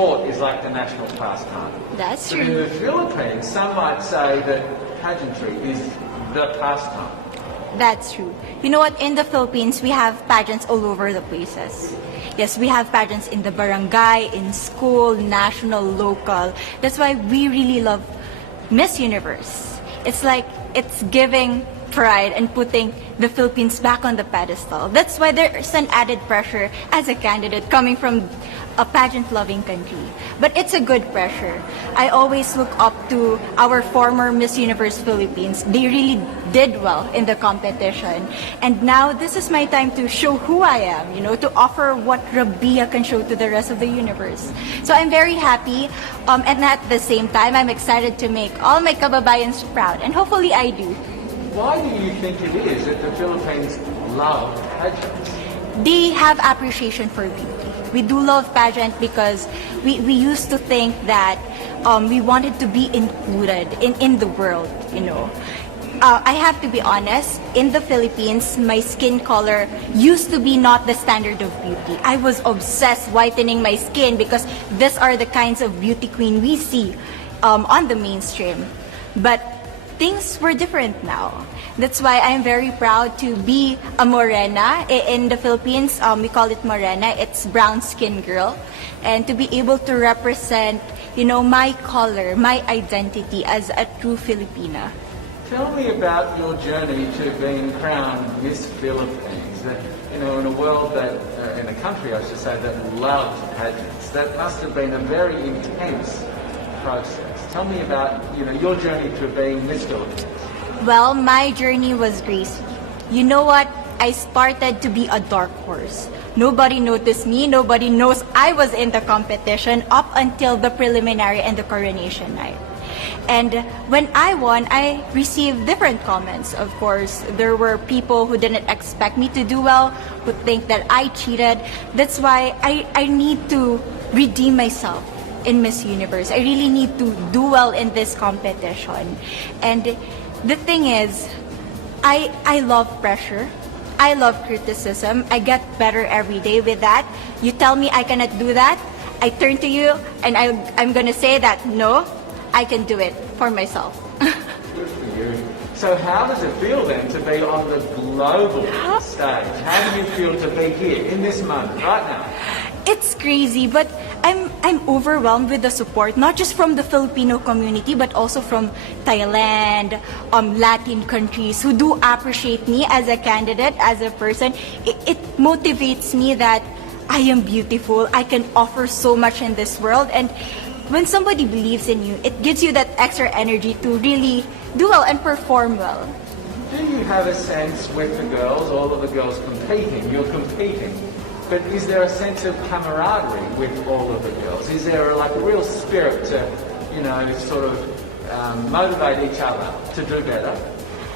sport is like the national pastime. That's But in true. the Philippines, some might say that pageantry is the pastime. That's true. You know what? In the Philippines, we have pageants all over the places. Yes, we have pageants in the barangay, in school, national, local. That's why we really love Miss Universe. It's like it's giving pride and putting the Philippines back on the pedestal. That's why there's an added pressure as a candidate coming from a pageant-loving country. But it's a good pressure. I always look up to our former Miss Universe Philippines. They really did well in the competition. And now this is my time to show who I am, to offer what Rabiya can show to the rest of the universe. So I'm very happy, and at the same time, I'm excited to make all my kababayans proud. And hopefully I do. Why do you think it is that the Philippines love pageants? They have appreciation for beauty. We do love pageant because we used to think that we wanted to be included in the world, I have to be honest, in the Philippines, my skin color used to be not the standard of beauty. I was obsessed whitening my skin because these are the kinds of beauty queen we see on the mainstream. But things were different now. That's why I'm very proud to be a morena. In the Philippines, we call it morena. It's brown skin girl. And to be able to represent, my color, my identity as a true Filipina. Tell me about your journey to being crowned Miss Philippines. In a world that, in a country I should say, that loves pageants. That must have been a very intense process. Tell me about, your journey to being Miss Philippines. Well, my journey was crazy. You know what? I started to be a dark horse. Nobody noticed me. Nobody knows I was in the competition up until the preliminary and the coronation night. And when I won, I received different comments. Of course, there were people who didn't expect me to do well, who think that I cheated. That's why I need to redeem myself in Miss Universe. I really need to do well in this competition. And the thing is, I love pressure. I love criticism. I get better every day with that. You tell me I cannot do that, I turn to you and I'm gonna say that no, I can do it for myself. Good for you. So how does it feel then to be on the global stage? How do you feel to be here in this moment, right now? It's crazy, but I'm overwhelmed with the support, not just from the Filipino community, but also from Thailand, Latin countries who do appreciate me as a candidate, as a person. It motivates me that I am beautiful, I can offer so much in this world, and when somebody believes in you, it gives you that extra energy to really do well and perform well. Do you have a sense with the girls, all of the girls competing, you're competing, but is there a sense of camaraderie with all of the girls? Is there like a real spirit to, sort of motivate each other to do better?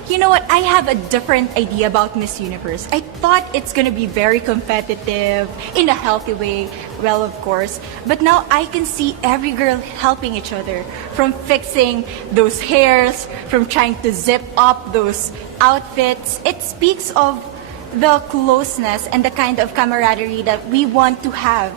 You know what? I have a different idea about Miss Universe. I thought it's gonna be very competitive, in a healthy way, well, of course. But now I can see every girl helping each other, from fixing those hairs, from trying to zip up those outfits. It speaks of the closeness and the kind of camaraderie that we want to have.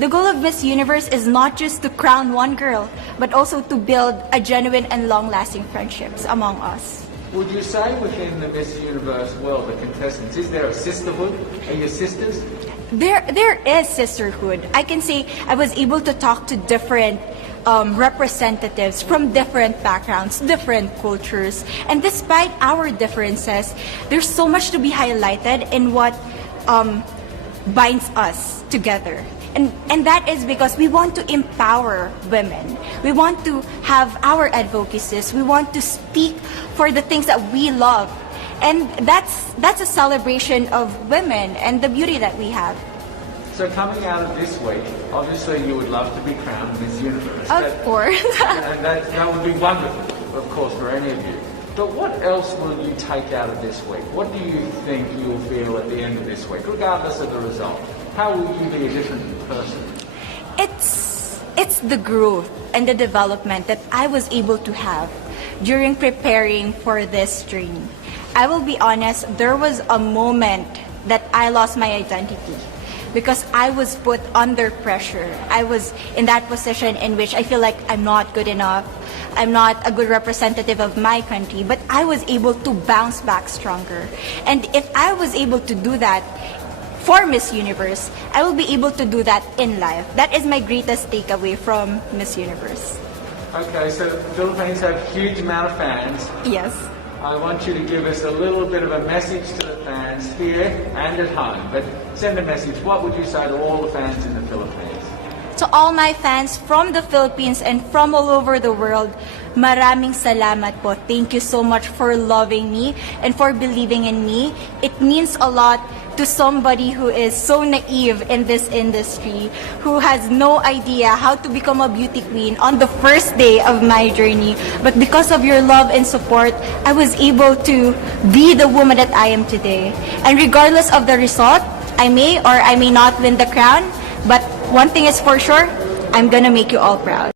The goal of Miss Universe is not just to crown one girl, but also to build a genuine and long-lasting friendships among us. Would you say within the Miss Universe world, the contestants, is there a sisterhood? Are you sisters? There is sisterhood. I can say I was able to talk to different representatives from different backgrounds, different cultures. And despite our differences, there's so much to be highlighted in what binds us together. And that is because we want to empower women. We want to have our advocacies. We want to speak for the things that we love. And that's a celebration of women and the beauty that we have. So coming out of this week, obviously you would love to be crowned Miss Universe. Of course. And that would be wonderful, of course, for any of you. But what else will you take out of this week? What do you think you'll feel at the end of this week, regardless of the result? How will you be a different person? It's the growth and the development that I was able to have during preparing for this training. I will be honest, there was a moment that I lost my identity. because I was put under pressure. I was in that position in which I feel like I'm not good enough. I'm not a good representative of my country, but I was able to bounce back stronger. And if I was able to do that for Miss Universe, I will be able to do that in life. That is my greatest takeaway from Miss Universe. Okay, so Philippines have a huge amount of fans. Yes. I want you to give us a little bit of a message to the fans here and at home. But send a message. What would you say to all the fans in the Philippines? To all my fans from the Philippines and from all over the world, maraming salamat po. Thank you so much for loving me and for believing in me. It means a lot to somebody who is so naive in this industry, who has no idea how to become a beauty queen on the first day of my journey. But because of your love and support, I was able to be the woman that I am today. And regardless of the result, I may or I may not win the crown, but one thing is for sure, I'm gonna make you all proud.